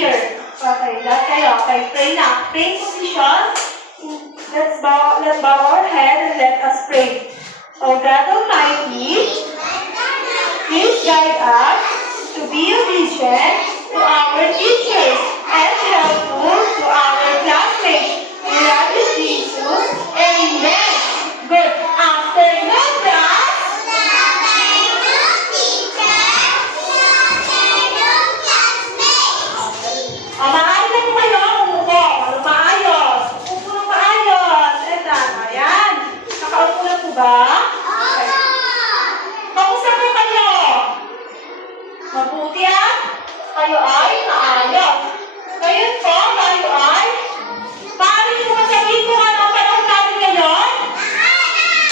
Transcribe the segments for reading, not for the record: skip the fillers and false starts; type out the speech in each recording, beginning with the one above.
prayer. Okay, lahat kayo. Okay, pray na. Praying position. Let's bow our head and let us pray. O God Almighty, please guide us to be obedient to our teachers and helpful to our classmates. We love you, Jesus. Amen. Good afternoon, class. Maaari na po kayo umupo. Maayos. Umupo ng maayos. Ayan. Nakaupo na po ba? Kamusta po kayo? Mabuti ah? Kayo ay maayos. Ngayon po, tayo ay maaari niyo masabihin kung ano ang panahon natin ngayon?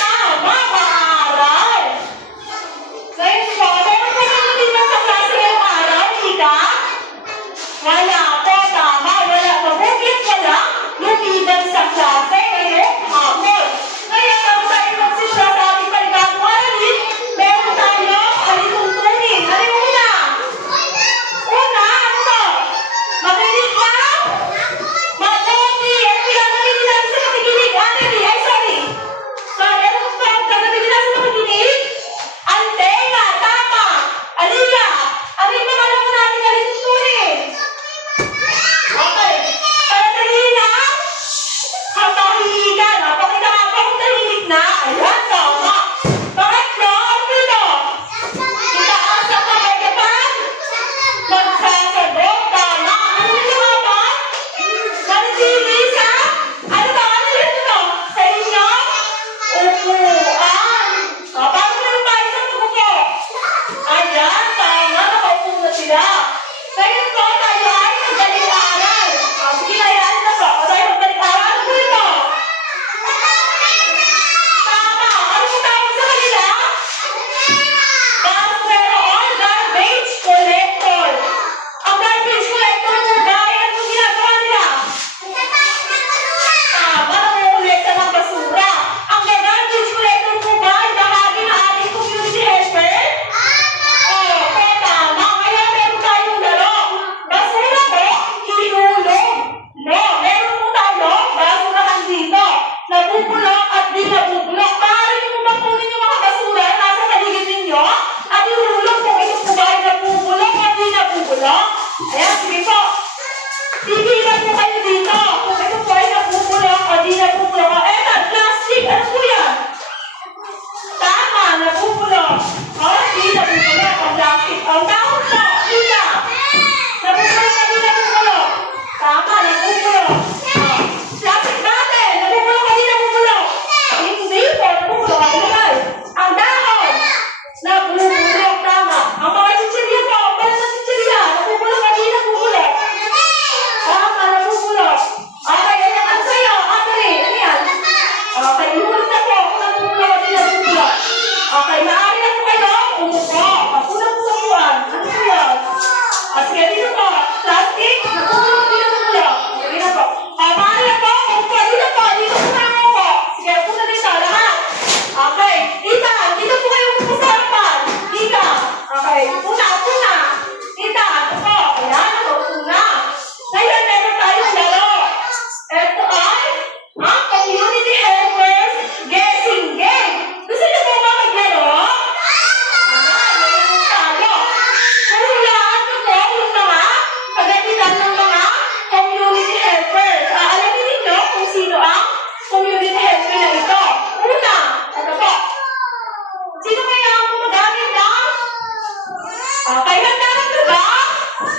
Tama, maaral. Ngayon po, meron po nang lumipas sa klase ngayong araw, Ika? Wala po, tama. Wala. Mabukit wala. Lumipas sa klase ngayong hapon. Ngayon, bago tayo magsisya sa ating panibagong aralin, meron tayo alituntunin. Ano yung una? Una, ano to? Makinig lang? Mabuti. Ano pinagamitin natin sa makikinig? Ay, sorry. Sorry, ano po ang gagamitin natin sa makikinig? Antenna, tama. Alila, ano yung mga alam mo natin alituntunin? Okay. Panatahimik na? Katahigan. Pakita nga pa kung tahimik na. Ayan, tama. Pangatlo, ano dito? Itaas ang kamay kapag magsasagot. Tama. Ano dito nga ba? Manatili sa? Ano ba? Ano dito? Sa inyo? Upuan. Paano mo yung paisa ng upo? Ayan, tama. Nakaupo na sila. Ngayon po, tayo ay magbalik-aral. Sige na, yan na po. O tayo magbalik-aral. Ano po ito? Tama. Ano po tawag sa kanila? Bathware or garbage collector. Ang garbage collector po ba ay ano po ginagawa nila? Tama, nangukolekta ng basura. Ang garbage collector po ba ay bahagi ng ating community helper? Opo, tama. Ngayon meron tayong laro. Basura po, hinulog. No, meron po tayo basurahan dito. Nabubulok at di nabubulok. Maaari niyo po bang kunin yung mga basura na nasa paligid ninyo at ihulog kung ito po ba ay nabubulok at di nabubulok? Ayan, sige po. Tigilan po kayo dito kung ito po ay nabubulok at di nabubulok. O, eto, plastic. Ano po yan? Tama, nabubulok. O, di nabubulok ang plastic. Ang dahon po, Lila. Nabubulok at di nabubulok. Tama, nabubulok. Plastic bottle, nabubulok at di nabubulok. Hindi po, nabubulok at di. Ang dahon, nabubulok. Tama. Ang mga chichirya po, ang mga chichirya, nabubulok at di nabubulok. Tama, nabubulok. Okay, yan naman sa'yo. Andre, ano yan? Okay, ihulog na po kung nabubulok at di nabubulok. Okay, maaari na po kayo. Umupo. Papunang po sa buwan. Ano po yan? Sige, dito po. Plastic, nabubulok at di nabubulok. Sige na po. Maaari na po. Umupo. Dito po. Dito po na umupo. Sige, punta dito. Lahat. Okay. Tita, dito po kayo umupo sa harapan. Tita. Okay. Puna. Tita, ano po? Ayan, umupo na. Ngayon, meron tayong laro. Ito ay ang community helpers guessing game. Gusto niyo po ba maglaro? Meron tayo. Hulaan niyo po yung mga kagamitan ng mga community helpers. Alamin ninyo kung sino ang community helper na ito. Una, ito po. Sino kaya ang gumagamit ng? Okay, handa na ba?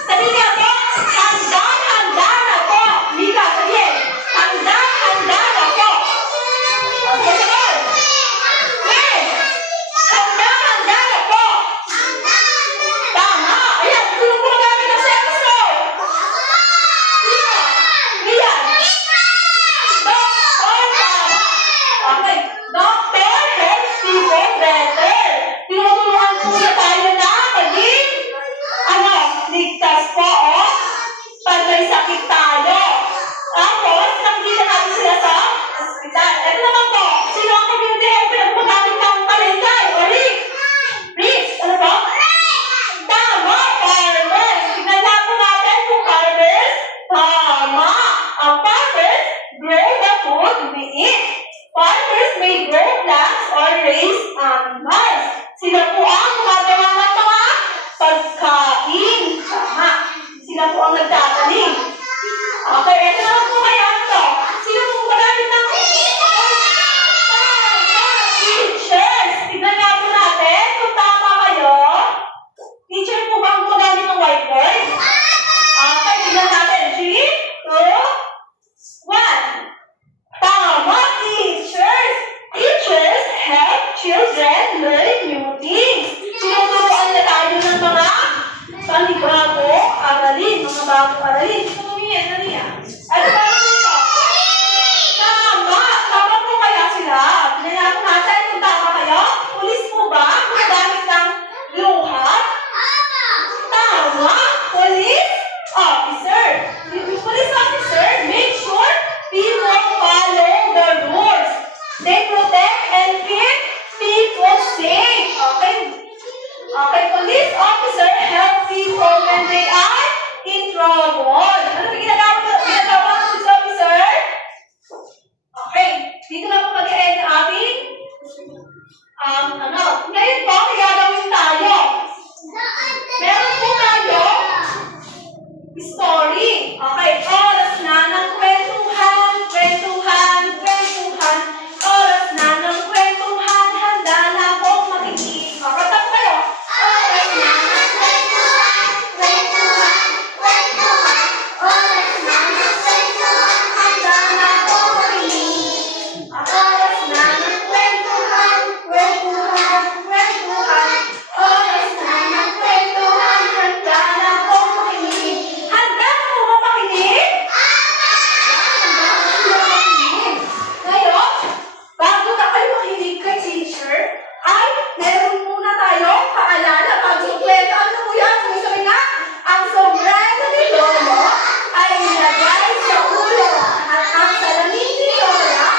Sabihin niya po, handa na po. Lika, sabihin. Handa na po. Okay, sabon. When? Handa na po. Tama. Ayan, sino gumagamit ng stethoscope? Sino? Rian. Doctor, tama. Okay, doctor helps people better. Tinutulungan po niya tayo na maging ligtas po o pag may sakit tayo. Tapos, nakikita natin sila sa hospital. Ito naman po, sino ang community helper na gumagamit ng palengkay o rig? Rig, ano po? Tama, farmers. Tignan na po natin kung farmer Ang farmers grow the food we eat. Farmers may grow plants or raise animals. Sila po ang gumagawa ng mga pagkain. Tama. Sila po ang nagtatanim. Okay, ito naman po kaya ito. Sino po magamit ng teachers? Tignan nga po natin kung tama kayo. Teacher po ba ang gumagamit ng whiteboard? Okay, tignan natin. 3, 2, 1. Tama, teachers! Teachers help children learn new things. Tinuturuan na tayo ng mga panibago aralin, mga bagong aralin. Ito tumingin, dali yan. Ano ba ito? Tama! Tama po kaya sila. Tignan po natin kung tama kayo. Pulis po ba? Gumagamit ng luhat? Tama! Police officer. The police officer make sure people follow the rules. They protect and keep people safe. Okay? Okay, police officer help people when they are in trouble. Ano ba ginagawa ng police officer? Okay, dito na po mag-end ang ating ngayon po, gagawin tayo. Meron po tayo story. Okay, oras na ng kwentuhan, kwentuhan, kwentuhan. Oras na ng kwentuhan, handa na akong makinig. Okay, tap kayo. Oras na ng kwentuhan, kwentuhan, kwentuhan. Oras na ng kwentuhan, handa na akong makinig. Oras na ng kwentuhan, kwentuhan, kwentuhan. Oras na ng kwentuhan, handa na akong makinig. Handa na po ba makinig? Ngayon, bago na kayo makinig kay teacher, ay meron muna tayong paalala bago kwento. Ano po yan? Sabi nga, ang sombrero ni Lolo ay nilagay sa ulo at ang salamin ni Lola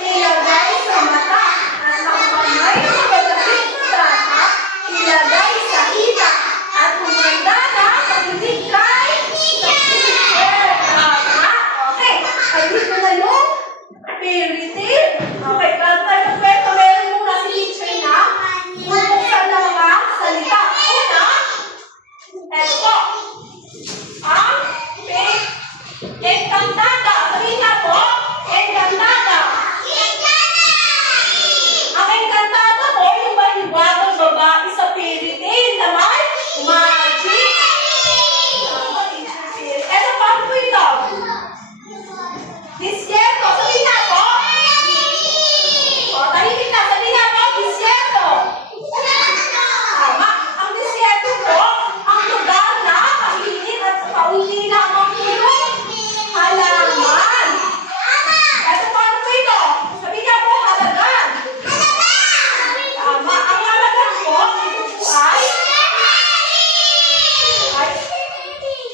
ilagay sa mata at ang kamay ng pagdating ng bata ilagay sa hita at humanda na pakinig kay sa teacher. Tama. Okay. Ay dito na yung fairy tale. Okay, bago tayo kwento, meron muna si teacher na bubuksan ng mga salita. Una, eto po. Ang Encantada. Sabihin nga po, Encantada. Ang Encantada po, yung mahiwagang babae sa fairy tale na may magic. Eto pa po ito. Disyerto. Sabihin nga po. O, tahimik na. Sabihin nga po, disyerto. Tama. Ang disyerto po, ang lugar na mainit at kaunti lamang puno. Halaman. Eto pa po ito. Sabihin nga po, halagan. Tama. Ang halagan po, ito po ay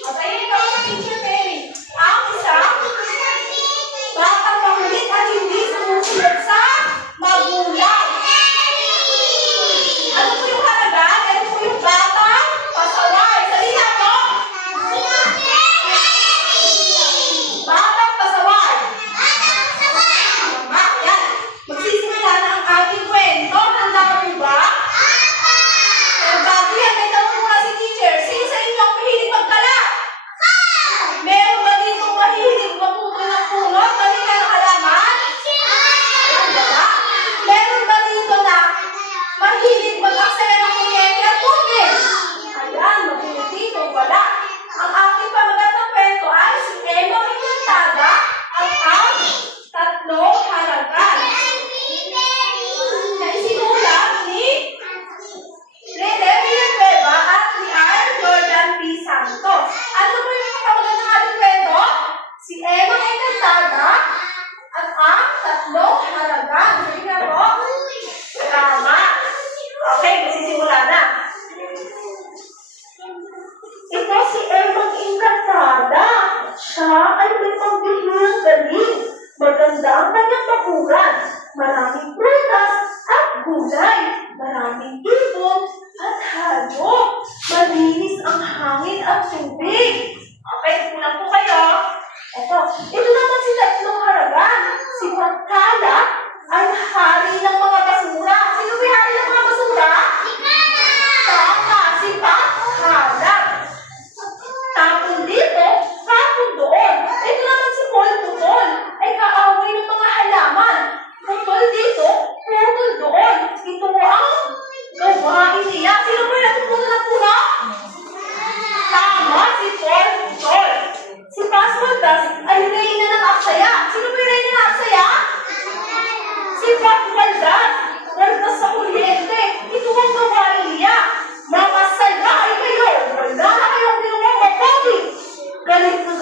o, tahimik ako sa teacher Mary. Ang isang batang makulit at hindi sumusunod sa magulang. Ano po yung halagan? Ano po yung batang pasaway? Sabihin nga po. Batang pasaway. Tama. Yan. Magsisimula na ang ating kwento. Handa ka po ba? Pero bago yan, may tanong muna si teacher. Sino sa inyo ang mahilig magkala? Meron ba dito mahilig magpupul ng puno? Kanina ng halaman? Wala. Meron ba dito na mahilig mag-aksaya ng kuryente at tubig? Ayan, mahilig dito. Wala. Ang aking pamagandang kwento ay si Emma Encantada at ang tatlong halagan. Na isinulat ni Rene Villanueva at ni R. Jordan P. Santos. Ano po yung pamagandang ng ating kwento? Si Emma Encantada at ang tatlong halagan. Sabi nga po? Tama. Okay, magsisimula na. Ito si Emma Encantada. Siya ay may pambihirang galing. Maganda ang kanyang bakuran. Maraming prutas at gulay. Maraming ibon at hayop. Malinis ang hangin at tubig. Okay, kulang po kayo. Ito na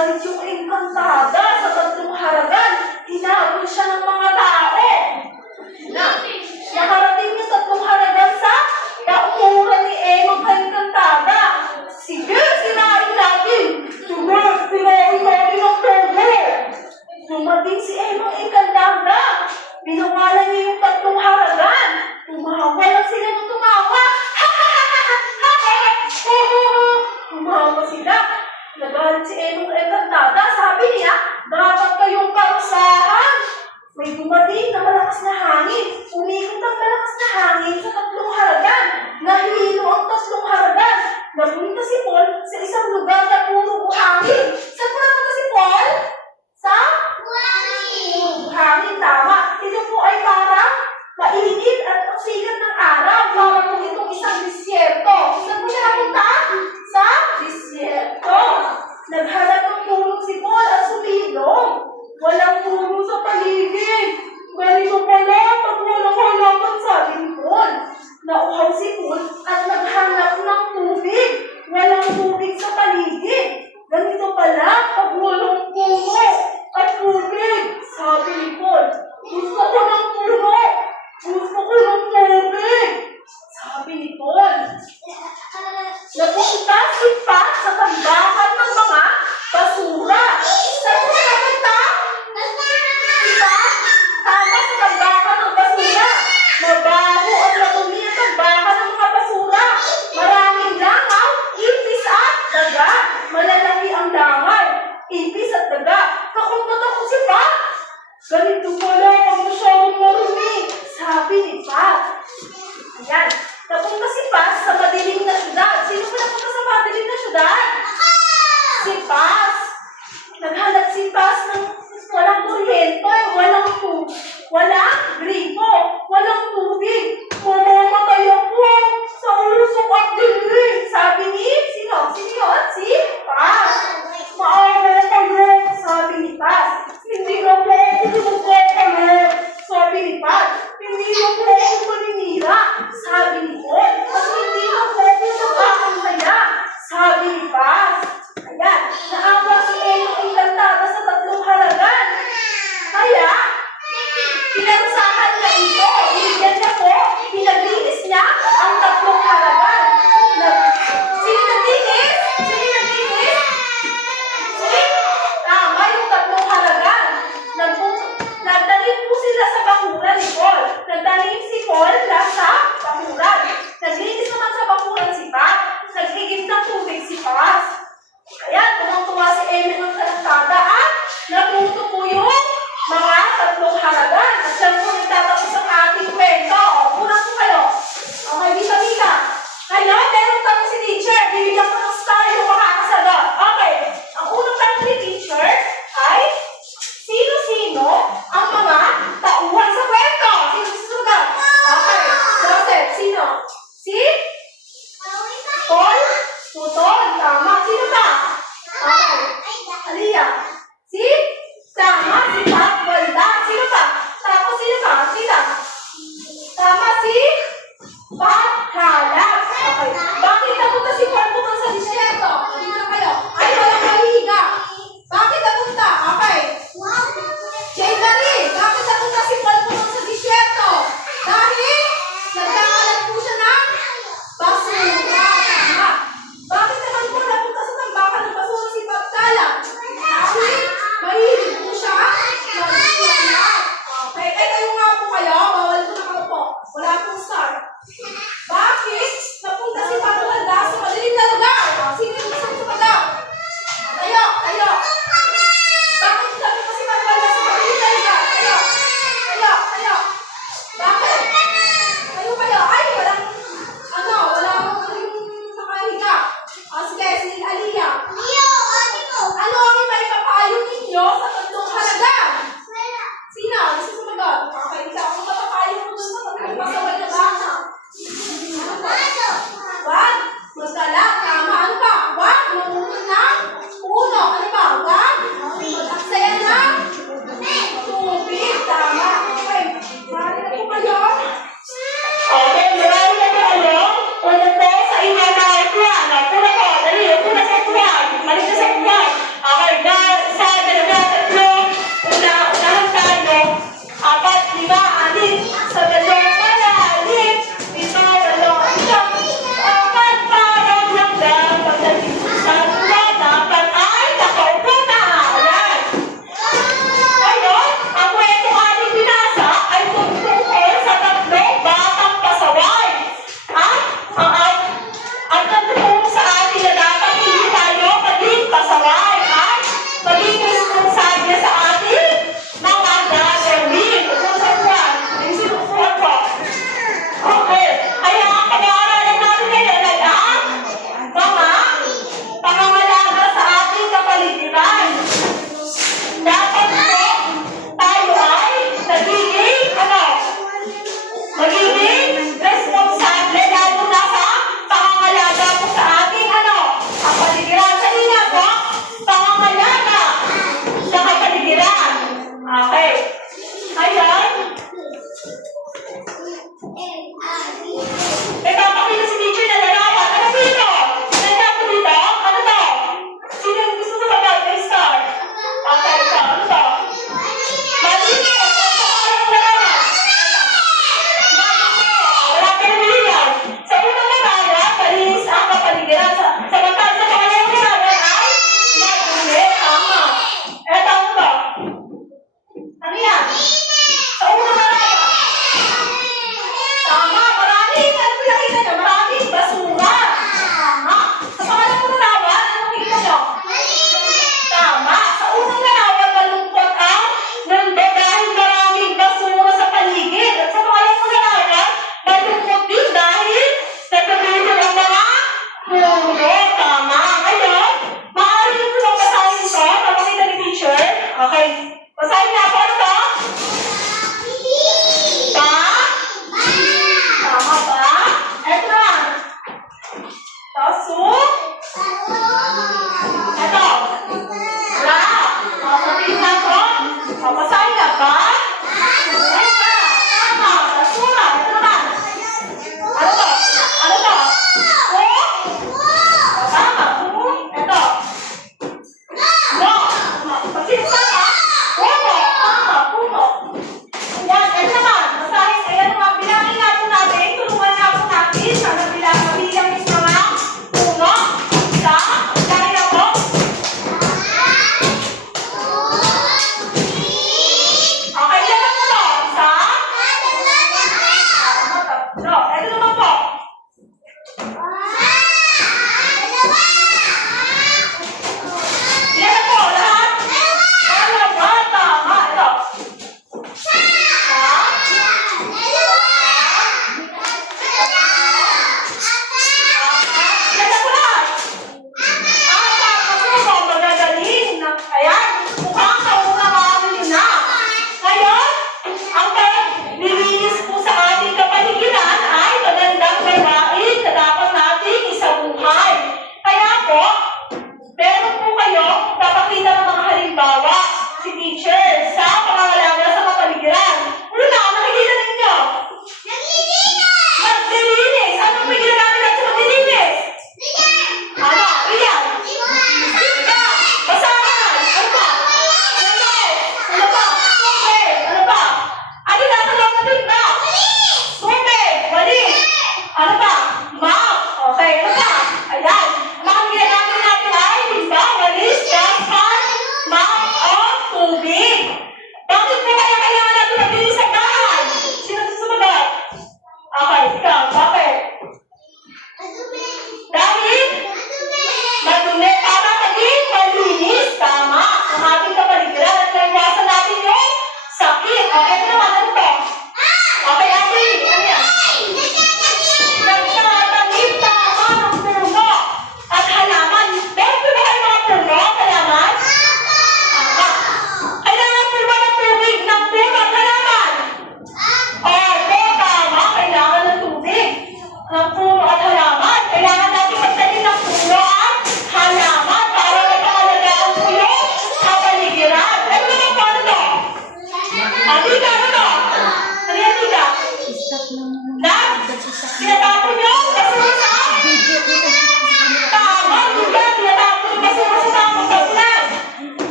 Nagalit yung engkantada sa tatlong haragan. Hinabol siya ng mga tao. Nakarating yung tatlong haragan sa paukuran ni Emang engkantada. Sige, sinain natin. Sige, sinain natin ang todo. Dumating si Emang engkantada. Binawalan niya yung tatlong haragan. Tumawa lang sila ng tumawa. Tumawa sila. Nagalit si Emang engkantada. Sabi niya, dapat kayong parusahan. May dumating na malakas na hangin. Umikot ang malakas na hangin sa tatlong haragan. Nahilo ang tatlong haragan. Napunta si Paul sa isang lugar na puro buhangin. Saan po napunta si Paul? Sa? Puro buhangin, tama. Ito po ay parang mainit at ang sikat ng araw. Parang kung itong isang disyerto. Saan po siya napunta? Sa disyerto. Naghanap ng tulong si Paul at sumilong. Walang tulong sa paligid. Ganito pala pag walang halaman sa Paul. Nauhaw si Paul at naghanap ng tubig. Walang tubig sa paligid. Ganito pala pag walang puno at tubig. Sabi ni Paul, gusto ko ng puno. Gusto ko ng tubig. Sabi ni Paul. Napunta si Pat sa tambakan ng mga basura. Saan siya napunta? Diba? Tama sa tambakan ng basura. Mabaho at matumi ang tambakan ng mga basura. Maraming langaw, ipis at daga. Malalaki ang langaw, ipis at daga. Takot na takot si Pat. Ganito pala ang masyadong marumi. Sabi ni Pat. Ayan. Napunta si Pat sa madilim na syudad. Sino po napunta sa madilim na syudad? Si Pat. Naghanap si Pat ng walang kuryente, walang gripo, walang tubig. Mamamatay ako sa usok at dilim. Sabi ni, sino? Sino yun? Si Pat. Maawa kayo, sabi ni Pat. Hindi na po ako lumagkakalit, sabi ni Pat. Hindi na po ako maninira, sabi ni Paul. At hindi na po ako magkakasaya, sabi ni Pat. Ayan, naawa si Emang engkantada sa tatlong haragan. Kaya, pinarusahan niya ito. Binigyan niya po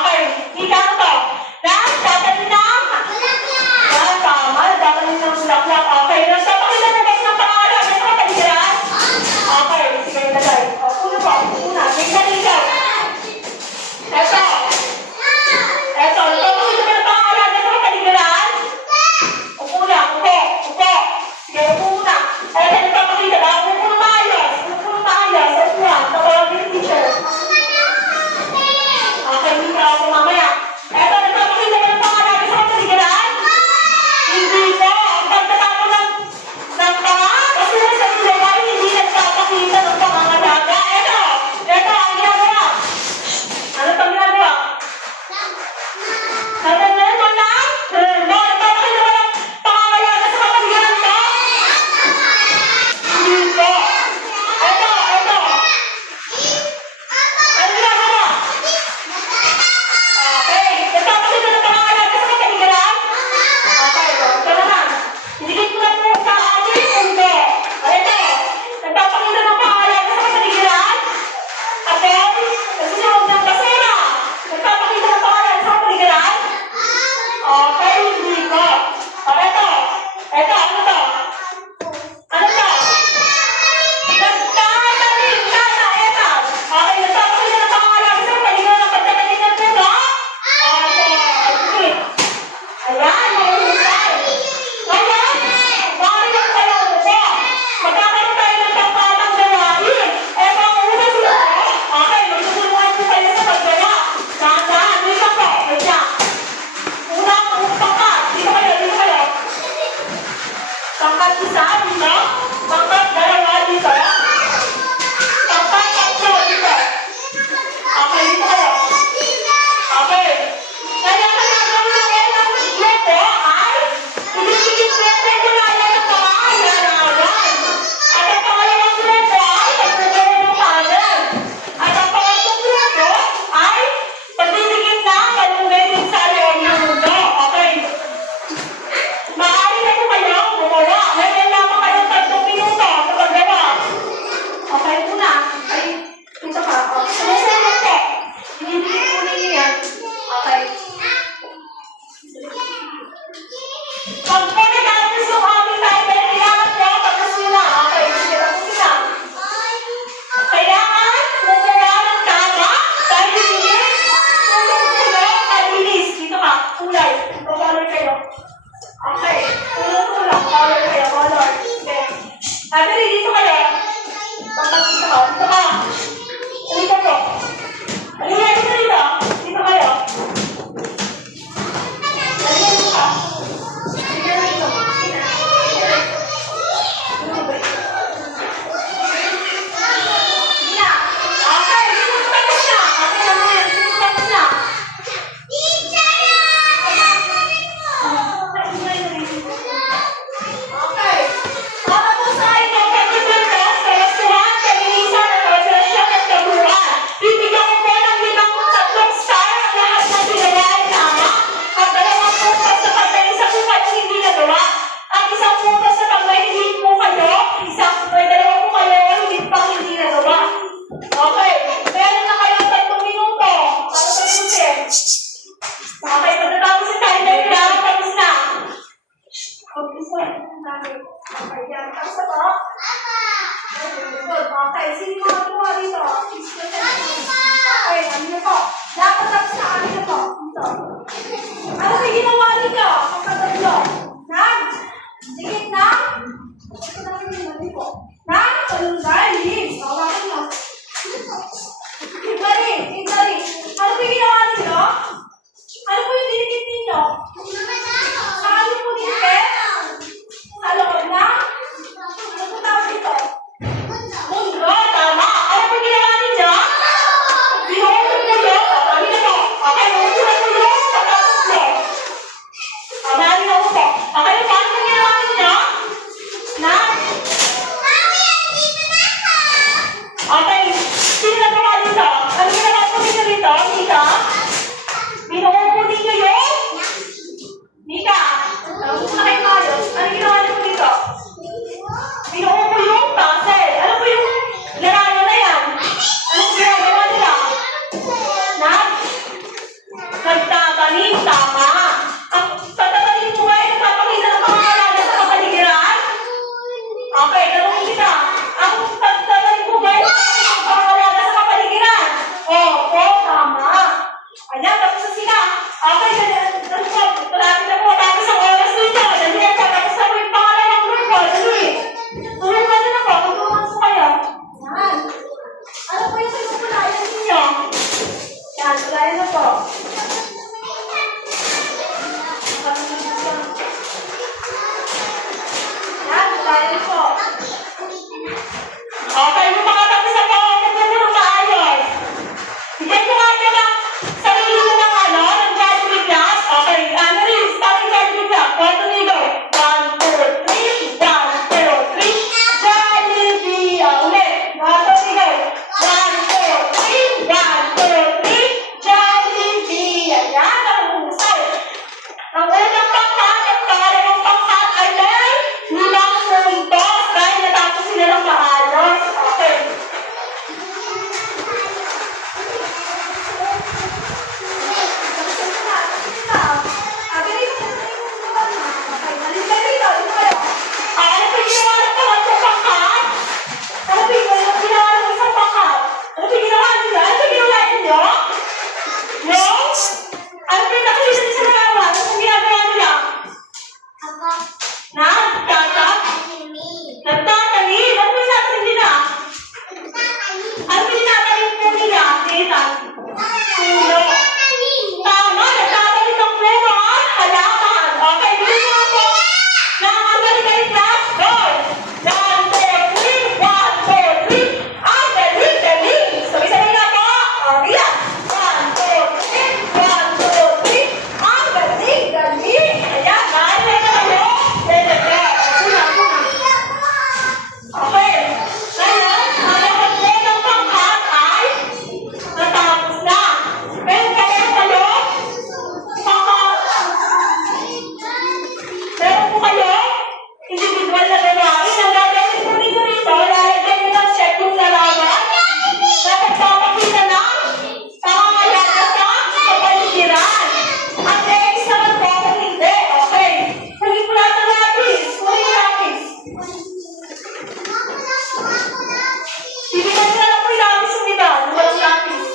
Okay, ika mo to. Tatanin ng? Tama, tatanin ng bulaklak. Okay, nagpapakita mo ba ng pangalan? May mga paligiran? Okay, sige, ilagay. Una po, una. Tingnan dito. Eto. Eto, nagpapakita mo ng pangalan? May mga paligiran? Upo na, upo. Upo. Sige, upo muna. Eto, nagpapakita ba? Upo na maayos. Upo na maayos. Upuan. Tawagin yung teacher. Okay, hindi ka ako mamaya. Eto, nagpapakita mo ng pangalan? May mga paligiran? Hindi po. Ang pagkatapos ng tanga, kasi sa inyo ay hindi nagpapakita ng pangangalaga. Eto, ang ginagawa. Ano pang ginagawa? Natandaan mo na? Nagpapakita mo ng pangangalaga sa kapaligiran mo? Hindi po. Eto. Ano ginagawa? Okay. Nagpapakita ng pangangalaga sa kapaligiran? Okay, ito naman. Idikit mo lang po sa ating mundo. Ito, nagpapakita ng pangangalaga sa kapaligiran? Okay, nagsusunog ng basura. Nagpapakita ng pangangalaga sa kapaligiran? Okay, hindi ko. Ito, ano to? Ano to? Nagtatanim ka na etas. Okay, nagpapakita ng pangangalaga sa kapaligiran ng pagtatanim ng puno? Okay, ayan, mahusay. Ngayon, bakit ang kayo umupo? Magkakaroon tayo ng pangkatang gawain. Eto ang una sila. Okay, magtutulungan po kayo sa paggawa. Dahan-dahan, dito po. Wait lang. Unang pangkat. Dito kayo. Pangkat isa, dito. Pangkat dalawa, dito. Pangkat tatlo, dito. Okay, dito kayo. Okay. Kaya nagkakaroon ng elang grupo ay idikit mo yung gulayan ng mga alarawan. At ang pangalawang grupo ay pagkukuha ng panan. At ang pangatlong grupo ay pagdidikit na kalunggay din sa loob ng mundo. Okay. Maaari na po kayong gumawa. Meron lamang kayong 3 minuto sa paggawa. Okay, una. Ay, dito ka. Sumusunod po. Ididikit po ninyo yan. Okay. Pag po natapos yung aming timer, kailangan po tapos nyo na. Okay, sige, tapos nyo na. Kailangan kumuha ng tama, talinis, talinis. Dito ka, kulay. Color kayo. Okay, tulong. Color kayo, color. Sige. Dali, dito kayo. Dito ka. Dito po. Halika, dito. Dito kayo. Halika, dito ka. sila. Okay, palapit na po. Tapos ang oras ninyo. Dali po. Tapos na po yung pangalan ng grupo. Dali. Tulungan nyo na po. Tutulungan po kayo. Yan. Ano po yung pinupulayan ninyo? Yan, pulayan na po. Yan, pulayan po. Okay, yung mga tapos na po. Tignan nyo ng maayos. Bigyan nyo nga po ng sarili nyo ng ano, ng Jollibee class. Okay, ano rin, starting Jollibee class. One, two, go. 1, 2, 3. 1, 2, 3. Jollibee. Ulit. 1, 2, go. 1, 2, 3. 1, 2, 3. Jollibee. Ayan, ang husay. Ang unang pangkat at pangalawang pangkat ay may limang puntos dahil natapos sila ng maayos. Okay. Ano po yung ginawa ng pangatlong pangkat? Ano po yung ginawa ng isang pangkat? Ano po yung ginawa nila? Ano po yung ginawa ninyo? Yung? Ano po yung nakalisan sa nagawa? Ano po yung ginagawa nila? Nagtatanim? Ano po yung natanim nila? Ano po yung natanim po nila? Tita? Puno. Tama, nagtatanim ng puno at halaman. Okay, bilhin mo po. Ang galing class. Go! 1, 2, 3. 1, 2, 3. Ang galing. Sabay-sabay na po. Bilang. 1, 2, 3. 1, 2, 3. Ang galing. Ayan, dahil na kayo. Okay. Ngayon, ang lahat ng pangkat ay natapos na. Meron pa kayo meron po kayo individual na gawain. Ang gagawin po ninyo rito, lalagyan nyo ng check yung larawan na pagpapakita ng pangangalaga sa kapaligiran. Ang next naman po kung hindi. Okay. Kunin po lahat ng lapis. Kunin yung lapis. Bibigyan nyo na lang po yung lapis ng iba. Walang lapis.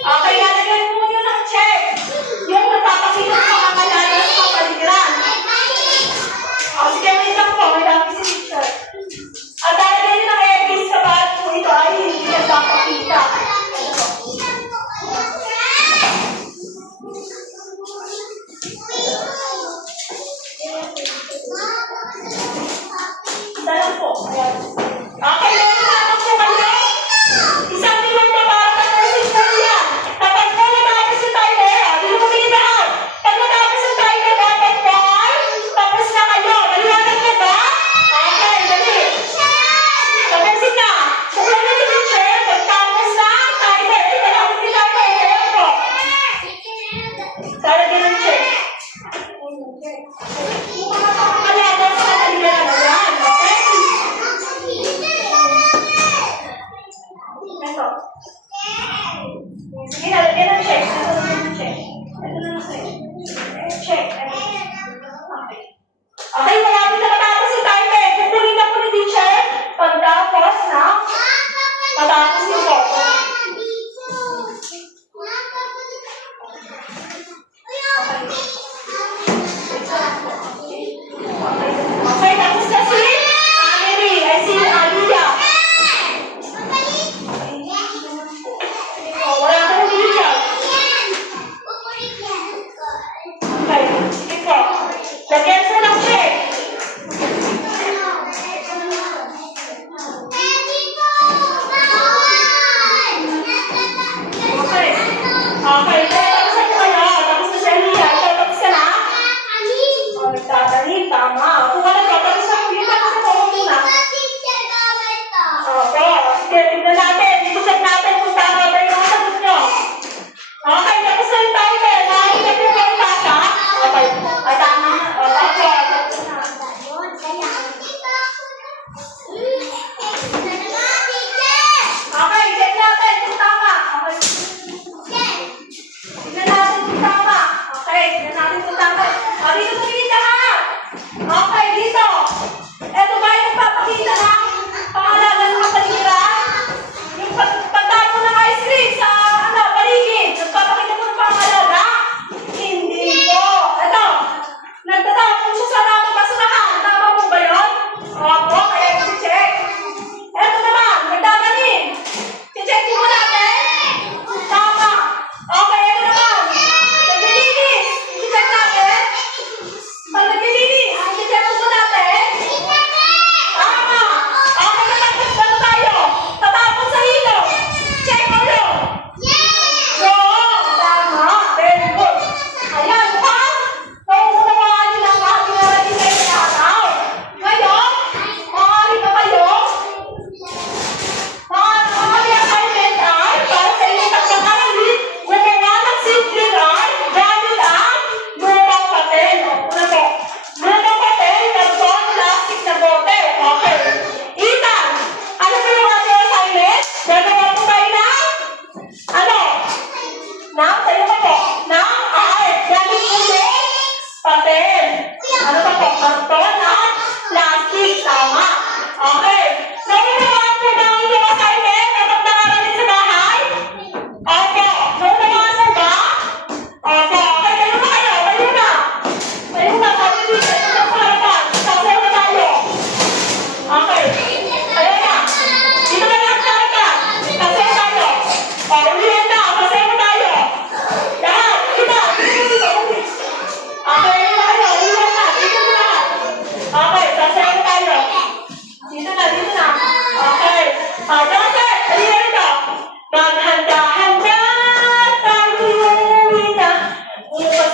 Okay, lalagyan po nyo ng check. Yung napapakita ng pangangalaga sa kapaligiran. Sige, wait lang po. May lapis si teacher. At lalagyan nyo ng eggs sa bahat po ito ay hindi nagpapakita. Isa lang po. Ayan. Okay, meron naman po kayo. Isang minuto para tapusin na yan. Kapag po natapos yung timer, hindi mo pinidaan. Pag natapos yung timer, dapat po ay tapos na kayo. Maliwanag na ba? Okay, dali. Tapusin na. Kung ano yung teacher, pagtapos na ang timer. Malapit yung timer. Ayan po. Lalagyan ng check. Alaga sa kapaligiran na yan. Okay? Ito. Sige, lalagyan ng check. Ito na ng check. Check. Okay. Okay, malapit na matapos yung timer. Kukunin na po ni teacher pagtapos na matapos yung photo. Okay, tapos na si Mary. Ay, si Aliyah. Wala ka na Aliyah. Okay, sige po. Lagyan po ng check. Okay. Okay, tapos na po kayo. Tapos na si Aliyah. Ito, tapos ka na? Nagtatanim, tama. Kung ano po, tapos na po. Yung tapos na po muna. Opo. Sige, tignan natin. Itusan natin kung tama ba yung sagot nyo. Okay, tapos na yung timer. Nakikita po ba yung bata? Okay. Ay, tama. Okay. Okay, check natin kung tama. Okay. Tignan natin kung tama. Okay, tignan natin kung tama. Dito tumingin ka ha. Okay, dito. Ito ba yung papakita ng pangalaga sa kapaligiran? Yung pagtapo ng ice cream sa paligid. Nagpapakita mo ng pangalaga.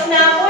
na ako